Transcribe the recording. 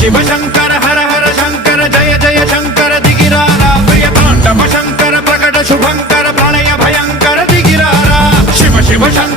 शिव शंकर हर हर शंकर जय जय शंकर दिगिरारा प्रिय तांडव शंकर प्रकट शुभंकर प्रणय भयंकर दिगिरारा शिव शिव शंकर